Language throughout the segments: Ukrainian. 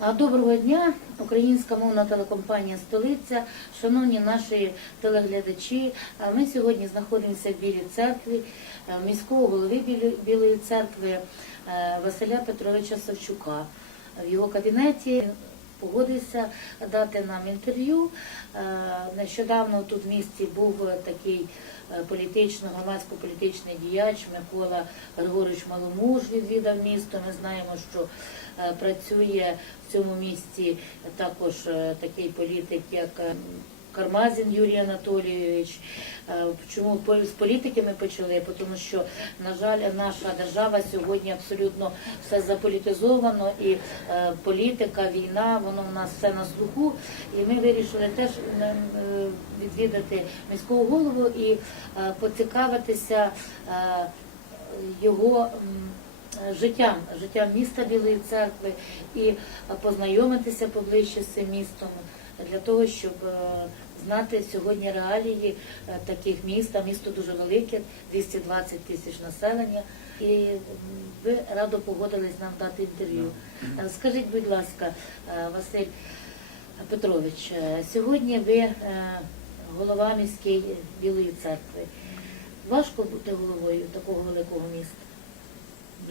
Доброго дня, українська мовна телекомпанія Столиця, шановні наші телеглядачі. Ми сьогодні знаходимося в Білій церкві е, міського голови Білої церкви е, Василя Петровича Савчука. В його кабінеті погодився дати нам інтерв'ю. Е, Нещодавно тут в місті був такий політично, громадсько-політичний діяч Микола Григорович Маломуж відвідав місто. Ми знаємо, що е, працює в цьому місті також е, такий політик, як е, Кармазін Юрій Анатолійович. Е, Чому з політики ми почали? Тому що, на жаль, наша держава сьогодні абсолютно все заполітизовано, і е, політика, війна, воно в нас все на слуху. І ми вирішили теж відвідати міського голову і е, поцікавитися його. Життям, життям міста Білої церкви і познайомитися поближче з цим містом для того, щоб знати сьогодні реалії е, таких міст. А місто дуже велике, 220 тисяч населення. І ви радо погодились нам дати інтерв'ю. Е, Скажіть, будь ласка, е, Василь Петрович, сьогодні ви голова міської Білої церкви. Важко бути головою такого великого міста.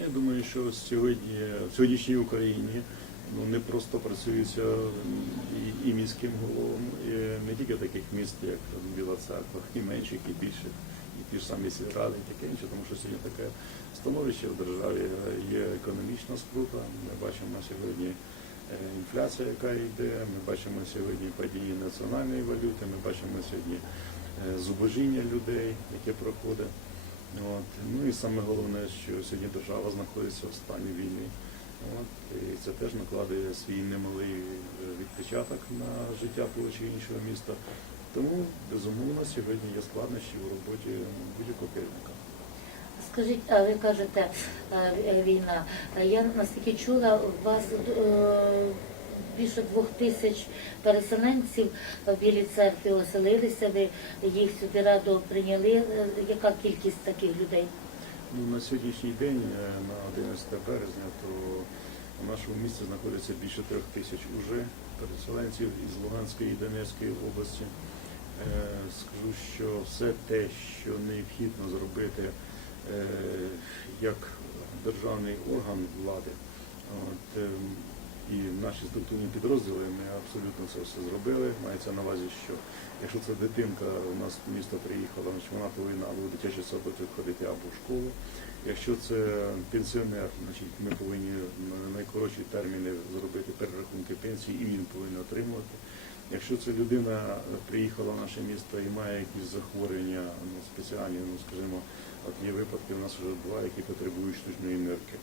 Я думаю, що сьогодні в сьогоднішній Україні ну не просто працюється і, і міським головам, і не тільки таких міст, як Біла Церква, і менших, і більших, і ті ж самі сільради, і таке інше, тому що сьогодні таке становище в державі є економічна скрута. Ми бачимо сьогодні е, інфляція, яка йде. Ми бачимо сьогодні падіння національної валюти. Ми бачимо сьогодні е, зубожіння людей, яке проходить. От. Ну і саме головне, що сьогодні держава знаходиться в стані війни. От. І це теж накладає свій немалий е, відпечаток на життя того чи іншого міста. Тому, безумовно, сьогодні є складнощі у роботі будь-якого керівника. Скажіть, а ви кажете е, війна. Е, Я наскільки чула, у вас е, більше двох тисяч переселенців в Білій церкві оселилися. Ви їх сюди радо прийняли. Е, Яка кількість таких людей? На сьогоднішній день, е, на 11 березня, то в нашому місті знаходиться більше трьох тисяч уже переселенців із Луганської і Донецької області. Е, Скажу, що все те, що необхідно зробити е, як державний орган влади, от, ем, і наші структурні підрозділи, ми абсолютно це все зробили. Мається на увазі, що якщо це дитинка у нас в місто приїхала, значить вона повинна або в дитячий садочок ходити, або в школу. Якщо це пенсіонер, значить ми повинні на найкоротші терміни зробити перерахунки пенсії, і він повинен отримувати. Якщо це людина приїхала в наше місто і має якісь захворювання ну, спеціальні, ну скажімо, от є випадки, у нас вже два, які потребують штучної нирки.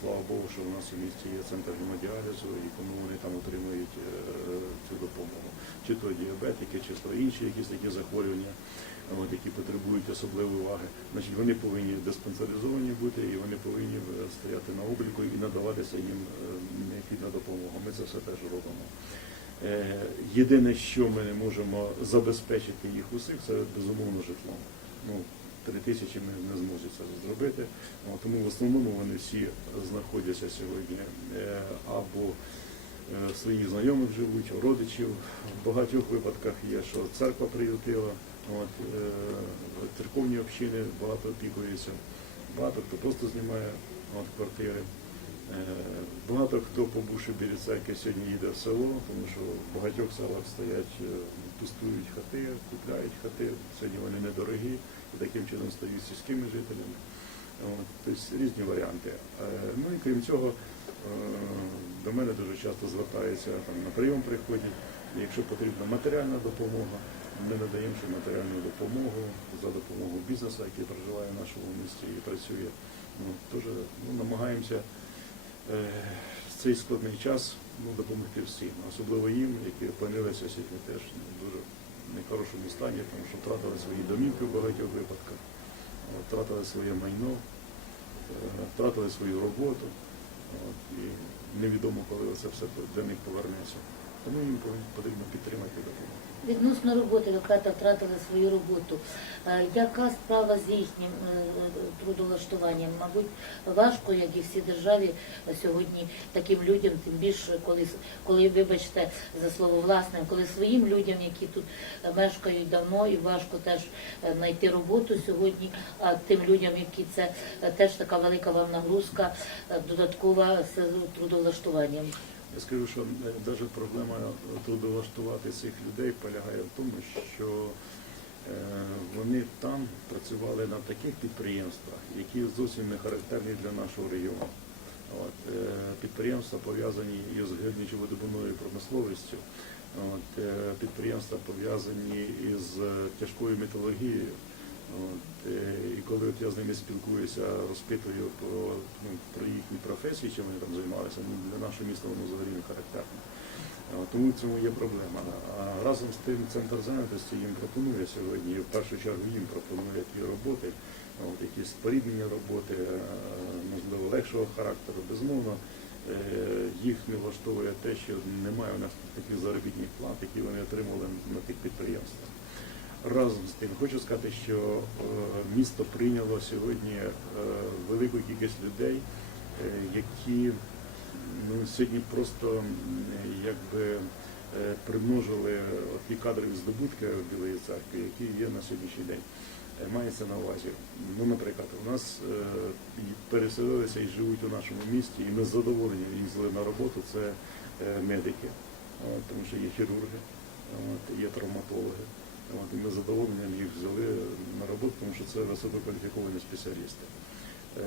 Слава Богу, що у нас у місті є центр гемодіалізу, і тому вони там отримують е, цю допомогу. Чи то діабетики, чи то інші якісь такі захворювання, от, які потребують особливої уваги. Значить, вони повинні диспансеризовані бути і вони повинні е, стояти на обліку і надаватися їм е, необхідна допомога. Ми це все теж робимо. Єдине, що ми не можемо забезпечити їх усіх, це безумовно житлом. Ну, три тисячі ми не зможемо це зробити. Тому в основному вони всі знаходяться сьогодні е, або е, своїх знайомих живуть, родичів. В багатьох випадках є, що церква приютила, от, е, церковні общини багато опікуються, багато хто просто знімає от, квартири. Багато хто, побувши біля церкви, сьогодні їде в село, тому що в багатьох селах стоять, пустують хати, купляють хати. Сьогодні вони недорогі і таким чином стають сільськими жителями. Тобто різні варіанти. Е, Ну і крім цього, е, до мене дуже часто звертаються там, на прийом приходять. Якщо потрібна матеріальна допомога, ми надаємо ще матеріальну допомогу за допомогою бізнесу, який проживає в нашому місті і працює. Ну, теж ну, намагаємося е, цей складний час ну, допомогти всім, особливо їм, які опинилися сьогодні теж ну, в дуже нехорошому стані, тому що втратили свої домівки в багатьох випадках, е, втратили своє майно, е, втратили свою роботу. От, і невідомо, коли це все для них повернеться. Тому їм потрібно підтримати і допомогти. Відносно роботи, ви кажете, втратили свою роботу. Е, Яка справа з їхнім е, трудовлаштуванням? Мабуть, важко, як і всій державі е, сьогодні таким людям, тим більше, коли, коли вибачте за слово власне, коли своїм людям, які тут мешкають давно, і важко теж знайти роботу сьогодні, а тим людям, які це теж така велика вам нагрузка, додаткова з трудовлаштуванням. Я скажу, що навіть проблема трудовлаштувати цих людей полягає в тому, що е, вони там працювали на таких підприємствах, які зовсім не характерні для нашого регіону. От, е, підприємства пов'язані із гірничо-видобувною промисловістю, от, е, підприємства пов'язані із е, тяжкою металургією. Е, і коли от я з ними спілкуюся, розпитую про, ну, про їхні професії, чим вони там займалися, ну, для нашого міста воно взагалі не характерно. Тому в цьому є проблема. А разом з тим центр зайнятості їм пропонує сьогодні, і в першу чергу їм пропонує ті роботи, от, якісь споріднення роботи, е, можливо, легшого характеру, безумовно. е, Їх не влаштовує те, що немає у нас таких заробітних плат, які вони отримали на тих підприємствах. Разом з тим хочу сказати, що е, місто прийняло сьогодні е, велику кількість людей, е, які ну, сьогодні просто якби примножили ті кадрові здобутки Білої церкві, які є на сьогоднішній день. Мається на увазі. Ну, наприклад, у нас переселилися і живуть у нашому місті, і ми з задоволенням їздили на роботу. Це медики, тому що є хірурги, є травматологи. От, і ми з задоволенням їх взяли на роботу, тому що це висококваліфіковані спеціалісти. Е,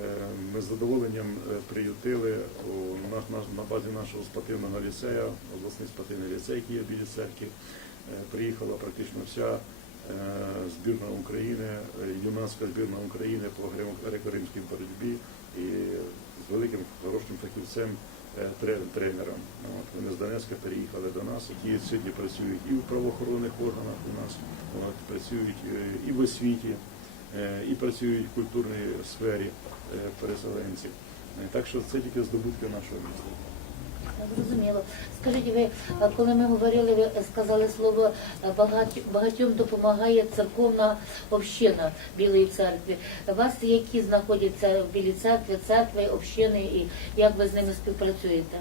Ми з задоволенням е, приютили на, базі нашого спортивного ліцею, обласний спортивний ліцей, який є в Білій церкві. Е, Приїхала практично вся збірна України, юнацька збірна України по греко- греко-римській боротьбі і з великим хорошим фахівцем тренером. От, Вони з Донецька переїхали до нас, які сьогодні працюють і в правоохоронних органах у нас, от, працюють е, і в освіті, е, і працюють в культурній сфері е, переселенців. Е, Так що це тільки здобутки нашого міста. Зрозуміло. Скажіть, ви, коли ми говорили, ви сказали слово е, багатьом допомагає церковна община Білої церкви. Вас які знаходяться в Білій церкві, церкви, общини і як ви з ними співпрацюєте?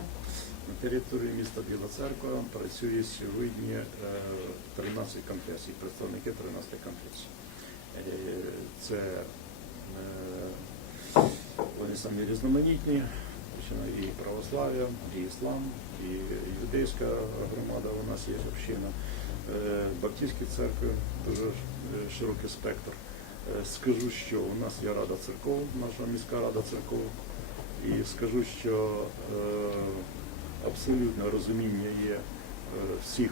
На території міста Біла Церква працює сьогодні е, 13 конфесій, представники 13 конфесій. Е, Це е, вони самі різноманітні, починає і православ'я, і іслам, і юдейська громада у нас є община, Е, Баптистські церкви, дуже е, широкий спектр. Е, Скажу, що у нас є Рада церков, наша міська рада церков, і скажу, що абсолютне розуміння є всіх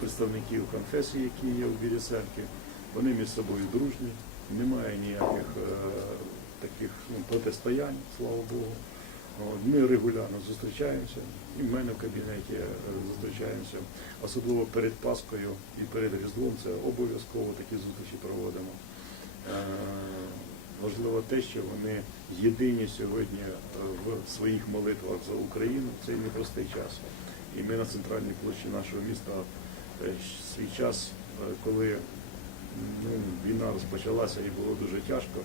представників конфесії, які є в Білій церкві. Вони між собою дружні, немає ніяких таких ну, протистоянь, слава Богу. Ми регулярно зустрічаємося, і в мене в кабінеті е, зустрічаємося, особливо перед Паскою і перед Різдвом. Це обов'язково такі зустрічі проводимо. Е, Важливо те, що вони єдині сьогодні е, в своїх молитвах за Україну в цей непростий час. І ми на центральній площі нашого міста свій час, коли ну, війна розпочалася і було дуже тяжко,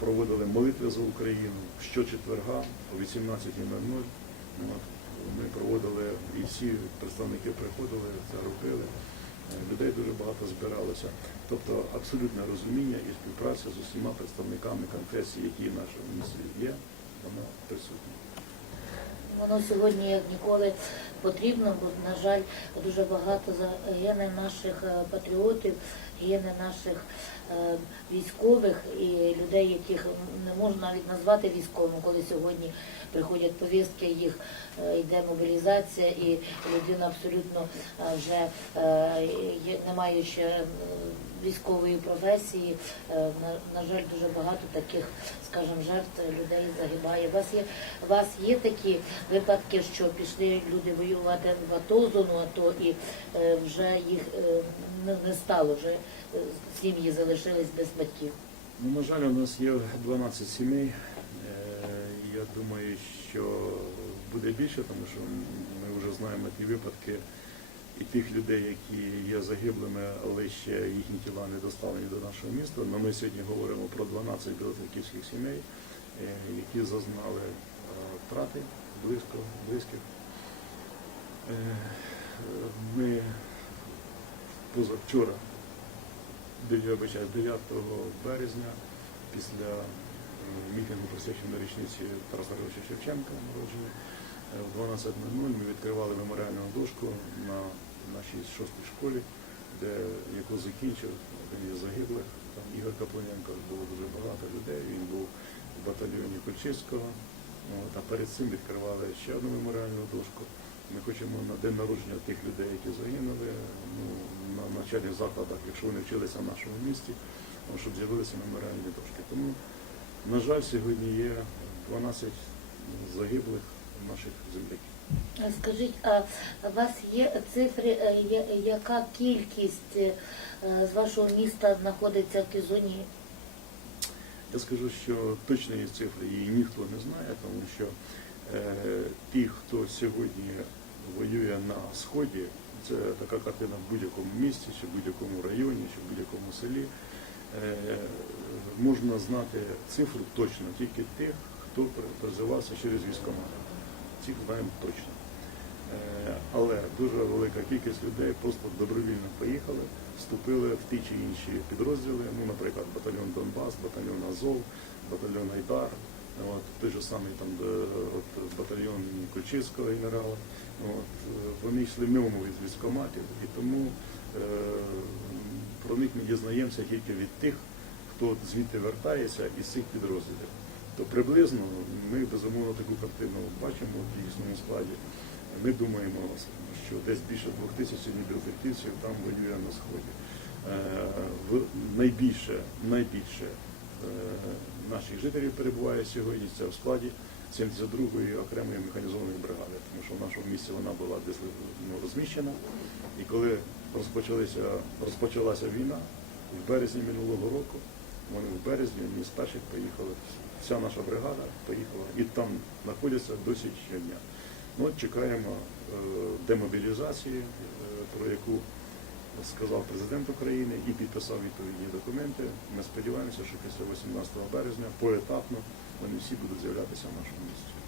проводили молитви за Україну щочетверга о 18.00. Ми проводили і всі представники приходили, це робили. Е, Людей дуже багато збиралося. Тобто абсолютне розуміння і співпраця з усіма представниками конфесії, які в нашому місті є, вона присутнє. Воно сьогодні як ніколи потрібно, бо, на жаль, дуже багато загине наших е, патріотів, гине наших е, військових і людей, яких не можна навіть назвати військовими, коли сьогодні приходять повістки, їх е, йде мобілізація, і людина абсолютно вже не маючи військової професії, е, на, жаль, дуже багато таких, скажімо, жертв людей загибає. У вас є у вас є такі випадки, що пішли люди воювати в АТО, зону АТО, і е, вже їх е, не, стало, вже сім'ї залишились без батьків. Ну, на жаль, у нас є 12 сімей, я думаю, що буде більше, тому що ми вже знаємо ті випадки і тих людей, які є загиблими, але ще їхні тіла не доставлені до нашого міста. Но ми сьогодні говоримо про 12 білоцерківських сімей, е, які зазнали е, втрати близько, близьких. Е, Ми позавчора, де- я вибачаю, 9 березня, після мітингу присвяченого річниці Тараса Григоровича Шевченка народження, в 12.00 ми відкривали меморіальну дошку на нашій шостій школі, де яку закінчив один із загиблих, там Ігор Капланенко, було дуже багато людей, він був в батальйоні Кульчицького. От, а перед цим відкривали ще одну меморіальну дошку. Ми хочемо на день народження тих людей, які загинули, ну, на навчальних закладах, якщо вони вчилися в нашому місті, ну, щоб з'явилися меморіальні дошки. Тому, на жаль, сьогодні є 12 загиблих наших земляків. Скажіть, а у вас є цифри, е, яка кількість е, з вашого міста знаходиться в тій зоні? Я скажу, що точної цифри її ніхто не знає, тому що е, ті, хто сьогодні воює на сході, це така картина в будь-якому місті, чи в будь-якому районі, чи в будь-якому селі. Можна знати цифру точно тільки тих, хто призивався через військомат. Цих знаємо точно. Е, Але дуже велика кількість людей просто добровільно поїхали, вступили в ті чи інші підрозділи. Ну, наприклад, батальйон Донбас, батальйон Азов, батальйон Айдар, от, той же самий там от, батальйон Кульчицького генерала. От, вони йшли мимо від військоматів, і тому е, про них ми дізнаємося тільки від тих, хто звідти вертається із цих підрозділів. То приблизно ми безумовно таку картину бачимо в дійсному складі. Ми думаємо, що десь більше двох тисяч сьогодні там воює на сході. Е, в- Найбільше, найбільше е, наших жителів перебуває сьогодні це в складі 72-ї окремої механізованої бригади, тому що в нашому місті вона була десь ну, розміщена. І коли розпочалися, розпочалася війна в березні минулого року, вони в березні одні з перших поїхали. Вся наша бригада поїхала і там знаходяться досі щодня. Ну, чекаємо е, демобілізації, е, про яку сказав президент України і підписав відповідні документи. Ми сподіваємося, що після 18 березня поетапно вони всі будуть з'являтися в нашому місті.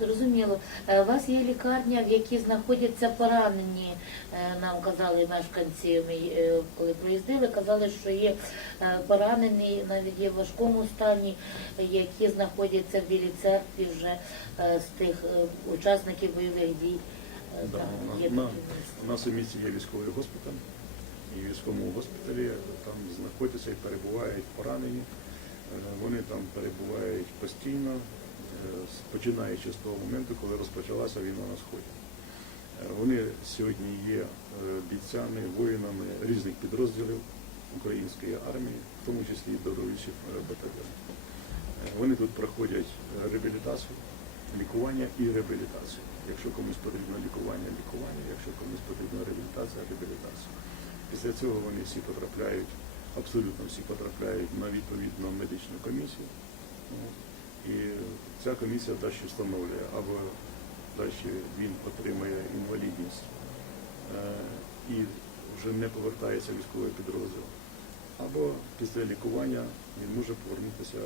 Зрозуміло. Е, У вас є лікарня, в якій знаходяться поранені, е, нам казали мешканці, ми, е, коли проїздили, казали, що є поранені, навіть є в важкому стані, які знаходяться в Білій церкві вже з тих учасників бойових дій. Да, там у є нас- на- У нас у місті є військовий госпіталь, і в військовому госпіталі там знаходяться і перебувають поранені. Вони там перебувають постійно, починаючи з того моменту, коли розпочалася війна на сході. Е, Вони сьогодні є е, бійцями, воїнами різних підрозділів української армії, в тому числі і добровольчих е, батальйонів. Е, Вони тут проходять реабілітацію, лікування і реабілітацію. Якщо комусь потрібно лікування, лікування, якщо комусь потрібна реабілітація, реабілітація. Після цього вони всі потрапляють, абсолютно всі потрапляють на відповідну медичну комісію. І ця комісія далі встановлює, або далі він отримає інвалідність е, і вже не повертається військовий підрозділ. Або після лікування він може повернутися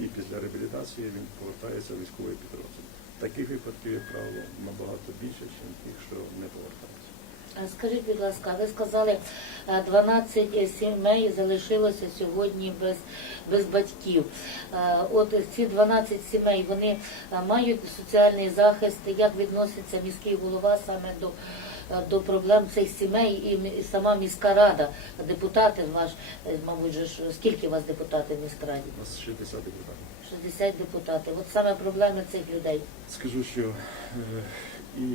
і після реабілітації він повертається військовий підрозділ. Таких випадків, як правило, набагато більше, ніж тих, що не повертаються. А Скажіть, будь ласка, ви сказали, е, 12 сімей залишилося сьогодні без, без батьків. Е, От ці 12 сімей, вони е, мають соціальний захист, як відноситься міський голова саме до, е, до проблем цих сімей і сама міська рада, депутати ваш, е, мабуть, же ж, скільки у вас депутатів в міськраді? У нас 60 депутатів. 60 депутатів. От саме проблеми цих людей. Скажу, що е, і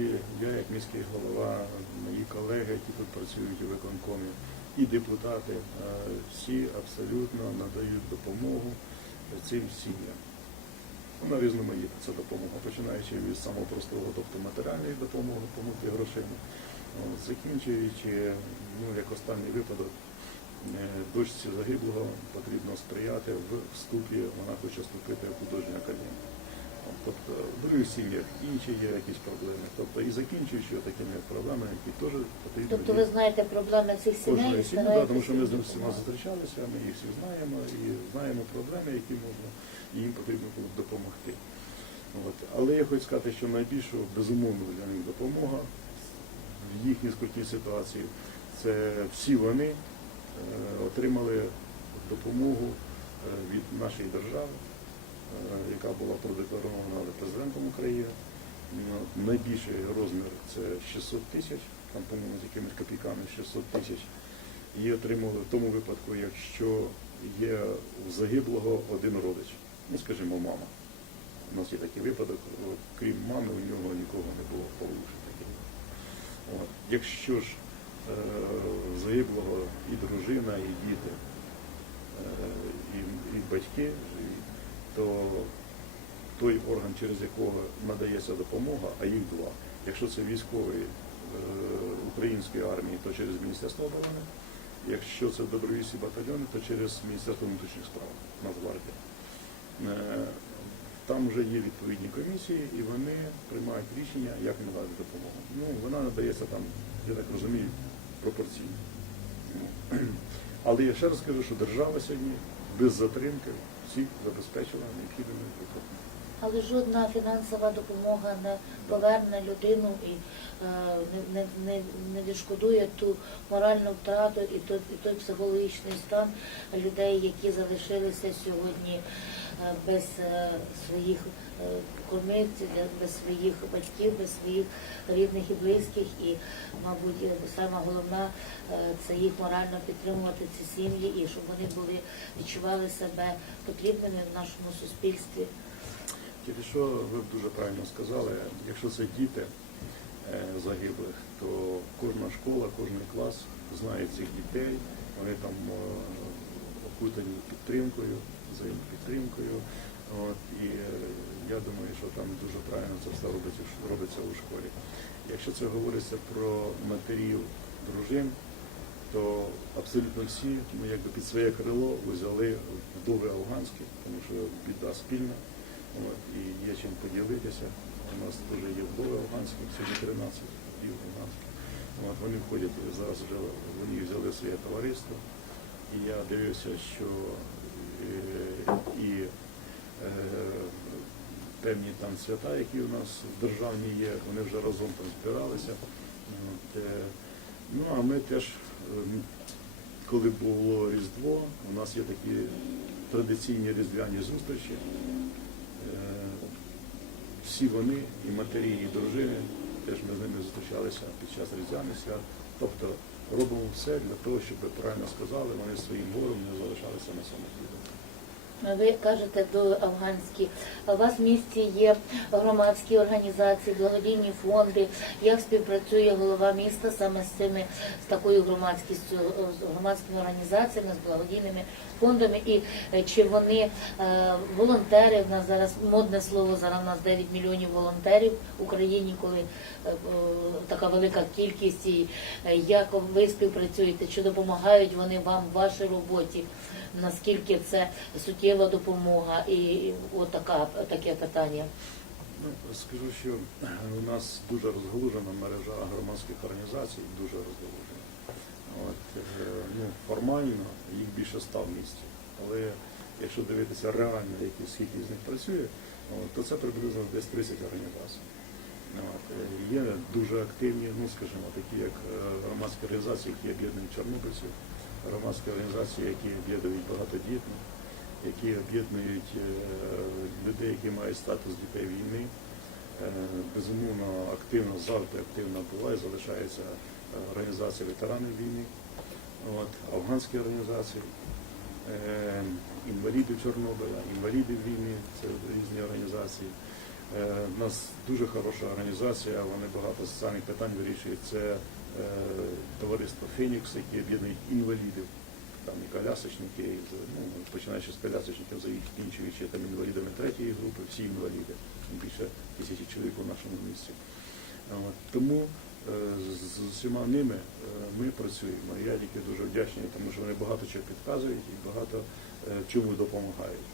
я, як міський голова, мої колеги, які тут працюють у виконкомі, і депутати, е, всі абсолютно надають допомогу цим сім'ям. Вона різноманітна ця допомога, починаючи від самого простого, тобто матеріальної допомоги, допомоги грошима, закінчуючи, ну, як останній випадок, е, дочці загиблого потрібно сприяти в вступі, вона хоче вступити в художню академію. Тобто в других сім'ях інші є якісь проблеми. Тобто і закінчуючи такими проблемами, які теж потрібно. Тобто ви знаєте проблеми цих сімей Кожної сім'ї, да, тому що ми з ними всіма зустрічалися, ми їх всіх знаємо і знаємо проблеми, які можна, і їм потрібно було допомогти. От. Але я хочу сказати, що найбільшу безумовно для них допомога в їхній скрутній ситуації це всі вони е, отримали допомогу е, від нашої держави, яка була продекларована президентом України. Ну, Найбільший розмір це 600 тисяч, там, по-моєму, з якимись копійками 600 тисяч. Її отримали в тому випадку, якщо є у загиблого один родич, ну скажімо, мама. У нас є такий випадок, крім мами, у нього нікого не було. От. Якщо ж е, загиблого і дружина, і діти, е, і, і батьки то той орган, через якого надається допомога, а їх два. Якщо це військовий е, української армії, то через Міністерство оборони. Якщо це добровільці батальйони, то через Міністерство внутрішніх справ Нацгвардія. Е, Там вже є відповідні комісії, і вони приймають рішення, як надати допомогу. Ну, вона надається там, я так розумію, пропорційно. Ну, Але я ще раз кажу, що держава сьогодні без затримки всіх забезпечила необхідними допомогою. Але жодна фінансова допомога не поверне людину і е, не, не, не, відшкодує ту моральну втрату і той, і той психологічний стан людей, які залишилися сьогодні без е, своїх е, кормильців, без своїх батьків, без своїх рідних і близьких. І, мабуть, е, саме головне е, це їх морально підтримувати ці сім'ї і щоб вони були відчували себе потрібними в нашому суспільстві. Тільки що ви дуже правильно сказали, якщо це діти е, загиблих, то кожна школа, кожен клас знає цих дітей, вони там е, окутані підтримкою, взаємопідтримкою. От, і е, я думаю, що там дуже правильно це все робиться, робиться у школі. Якщо це говориться про матерів дружин, то абсолютно всі ну, якби під своє крило взяли вдови афганські, тому що біда спільна. От, і є чим поділитися. У нас теж є вдови афганські, сьогодні 13 вдів афганських. От, вони входять зараз вже вони взяли своє товариство. І я дивився, що і е, певні там свята, які у нас в державні є, вони вже разом там збиралися. Е, ну а ми теж, е, коли було Різдво, у нас є такі традиційні різдвяні зустрічі. Е, всі вони, і матері, і дружини, теж ми з ними зустрічалися під час різдвяних свят. Тобто робимо все для того, щоб ви правильно сказали, вони своїм горем не залишалися на самоті. Ви кажете до афганські. У вас в місті є громадські організації, благодійні фонди. Як співпрацює голова міста саме з цими з такою громадськістю, з громадськими організаціями, з благодійними фондами? І е, чи вони е, волонтери? В нас зараз модне слово зараз у нас 9 мільйонів волонтерів в Україні, коли е, така велика кількість. І як ви співпрацюєте? Чи допомагають вони вам в вашій роботі? Наскільки це суттєва допомога? І от така таке питання. Ну, скажу, що у нас дуже розгалужена мережа громадських організацій, дуже розгалужена. От, е, ну, формально їх більше ста в місті. Але якщо дивитися реально, які скільки з них працює, то це приблизно десь 30 організацій. От, е, є дуже активні, ну скажімо, такі як е, громадські організації, які об'єднують чорнобильців, громадські організації, які об'єднують багатодітних, які об'єднують е, людей, які мають статус дітей війни. Е, Безумовно, активно завжди активно була і залишається е, організація ветеранів війни, от, афганські організації, інвалідів Чорнобиля, інвалідів війни, це різні організації. У нас дуже хороша організація, вони багато соціальних питань вирішують. Це товариство Фенікс, яке об'єднує інвалідів, там і колясочники, і ну, починаючи з колясочників, закінчуючи там інвалідами третьої групи, всі інваліди, більше тисячі чоловік у нашому місті. Тому е, з усіма ними е, ми працюємо. Я тільки дуже вдячний, тому що вони багато чого підказують і багато е, чому допомагають.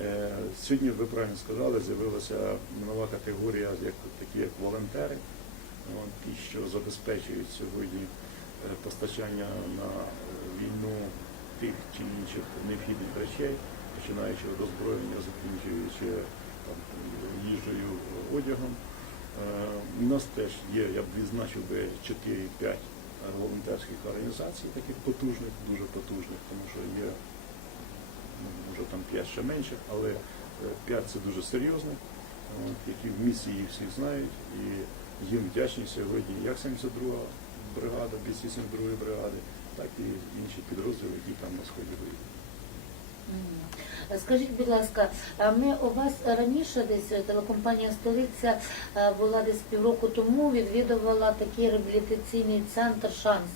Е, Сьогодні ви правильно сказали, з'явилася нова категорія, як такі як волонтери, ті, що забезпечують сьогодні е, постачання на війну тих чи інших необхідних речей, починаючи від озброєння, закінчуючи там, їжею, одягом. Е, У нас теж є, я б відзначив би 4-5 волонтерських організацій, таких потужних, дуже потужних, тому що є ну, може там 5 ще менше, але 5 це дуже серйозно, от, які в місті їх всі знають, і їм вдячні сьогодні як 72 бригада, бійці 72 бригади, так і інші підрозділи, які там на сході воюють. Скажіть, будь ласка, ми у вас раніше десь е, телекомпанія Столиця е, була десь півроку тому, відвідувала такий реабілітаційний центр Шанс,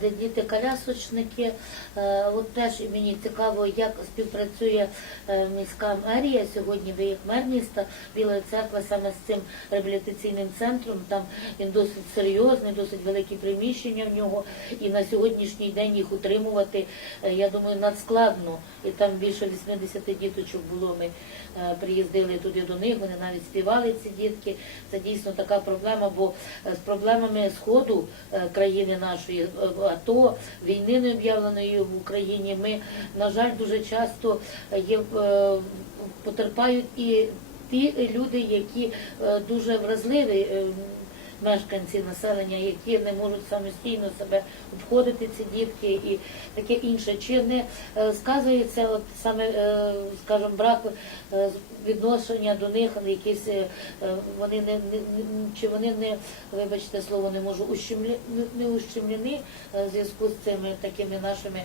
де діти колясочники. Е, От теж мені цікаво, як співпрацює е, міська мерія сьогодні. Ви як мер міста Біла Церква саме з цим реабілітаційним центром. Там він досить серйозний, досить великі приміщення в нього. І на сьогоднішній день їх утримувати, е, я думаю, надскладно. І там більше 80 діточок було. Ми е, приїздили туди до них, вони навіть співали ці дітки. Це дійсно така проблема, бо е, з проблемами сходу е, країни нашої, е, АТО, війни не об'явленої в Україні, ми, на жаль, дуже часто є, е, потерпають і ті люди, які е, дуже вразливі. Мешканці населення, які не можуть самостійно себе обходити ці дітки і таке інше. Чи не е, сказується от саме, е, скажімо, брак е, відношення до них, якісь вони не, чи вони не вибачте слово, не можу ущемлі, не- ущемлені в зв'язку з цими такими нашими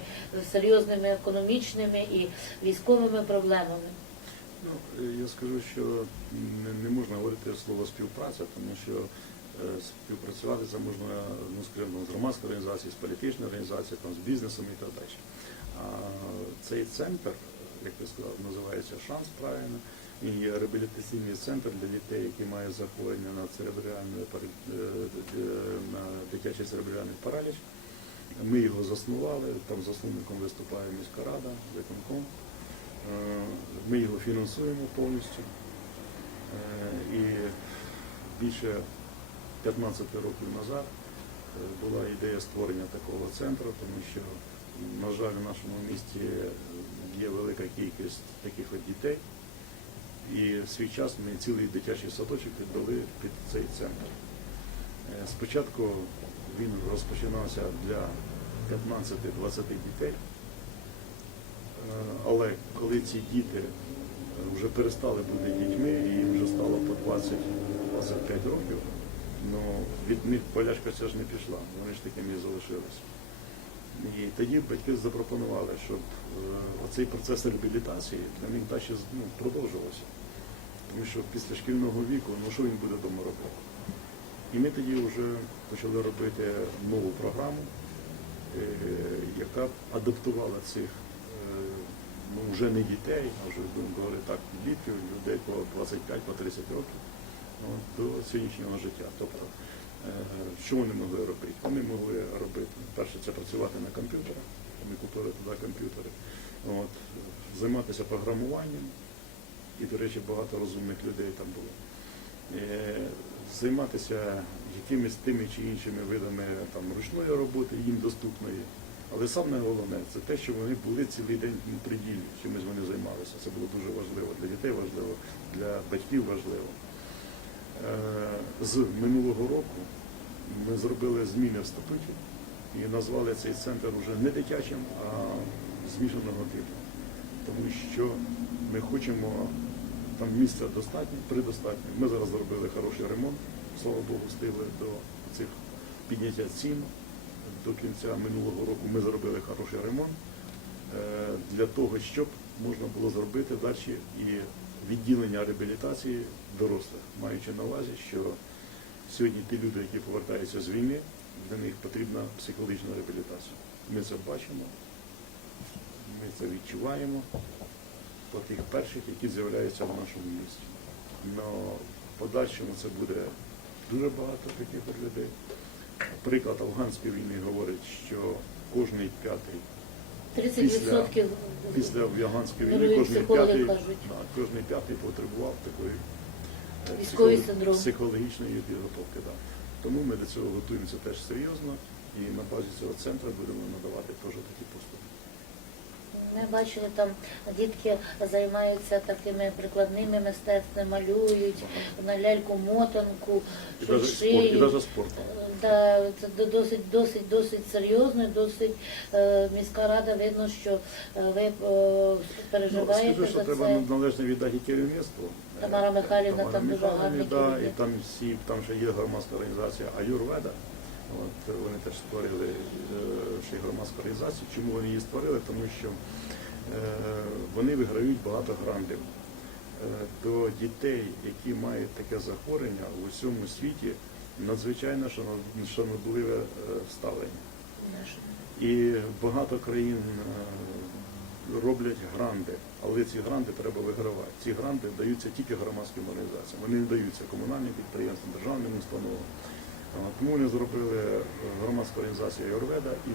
серйозними економічними і військовими проблемами. Ну, я скажу, що не, можна говорити слово співпраця, тому що співпрацювати це можна ну, скажімо, з громадською організацією, з політичною організацією, там, з бізнесом і так далі. А цей центр, як ти сказав, називається Шанс правильно. Він є реабілітаційний центр для дітей, які мають захворювання на церебральну пара- е, е, на дитячий церебральний параліч. Ми його заснували, там засновником виступає міська рада, виконком. Е, Ми його фінансуємо повністю. І більше 15 років назад е, була ідея створення такого центру, тому що, на жаль, в нашому місті є велика кількість таких от дітей. І в свій час ми цілий дитячий садочок віддали під цей центр. Е, Спочатку він розпочинався для 15-20 дітей. Е, Але коли ці діти е, вже перестали бути дітьми їм вже стало по 20-25 років, ну від них полячка ця ж не пішла, вони ж такими і залишилися. І тоді батьки запропонували, щоб е, оцей процес реабілітації для них далі ну, продовжувався. Тому що після шкільного віку, ну що він буде вдома робити? І ми тоді вже почали робити нову програму, е, яка адаптувала цих е, ну, вже не дітей, а вже будемо говорити так, підлітків, людей по 25-30 років ну, до сьогоднішнього життя. Тобто, е, що вони могли робити? Вони могли робити, перше, це працювати на комп'ютерах, ми купили туди комп'ютери, от, займатися програмуванням, і, до речі, багато розумних людей там було. Е, Займатися якимись тими чи іншими видами там, ручної роботи, їм доступної. Але саме головне це те, що вони були цілий день при ділі, чимось вони займалися. Це було дуже важливо для дітей важливо, для батьків важливо. Е, З минулого року ми зробили зміни в статуті і назвали цей центр вже не дитячим, а змішаного типу. Тому що ми хочемо, там місця достатньо, предостатньо. Ми зараз зробили хороший ремонт, слава Богу, встигли до цих підняття цін. До кінця минулого року ми зробили хороший ремонт е, для того, щоб можна було зробити далі і відділення реабілітації дорослих, маючи на увазі, що сьогодні ті люди, які повертаються з війни, для них потрібна психологічна реабілітація. Ми це бачимо, ми це відчуваємо по тих перших, які з'являються в нашому місті. Но в подальшому це буде дуже багато таких людей. Приклад афганської війни говорить, що кожний п'ятий 30% Після афганської війни кожний психологи п'ятий, кажуть. да, п'ятий потребував такої е, Військовий психолог- синдром. психологічної підготовки. Да. Тому ми до цього готуємося теж серйозно і на базі цього центру будемо надавати теж такі послуги. Ми бачили, там дітки займаються такими прикладними мистецтвами, малюють на ляльку мотанку, спорт, і навіть спорт. Да, це досить, досить, досить серйозно, досить е, міська рада видно, що е, ви е, Ну, переживаєте скажу, що за треба це. належно віддати керівництву. Тамара Михайлівна Тамара там дуже гарний да, керівник. І там всі, там ще є громадська організація Аюрведа. От, вони теж створили е, ще й громадську організацію. Чому вони її створили? Тому що е, вони виграють багато грантів е, до дітей, які мають таке захворювання у всьому світі, надзвичайно шанобливе е, ставлення. І багато країн е, роблять гранти, але ці гранти треба вигравати. Ці гранти даються тільки громадським організаціям. Вони не даються комунальним підприємствам, державним установам. Тому вони зробили е, громадську організацію Юрведа, і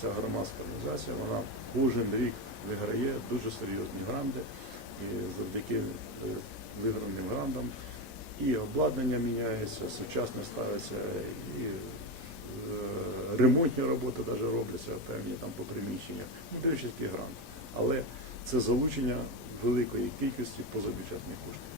ця громадська організація вона кожен рік виграє дуже серйозні гранти. І завдяки е, виграним грантам і обладнання міняється, сучасне ставиться, і е, ремонтні роботи навіть робляться певні там по приміщеннях, ну, який грант. Але це залучення великої кількості позабюджетних коштів.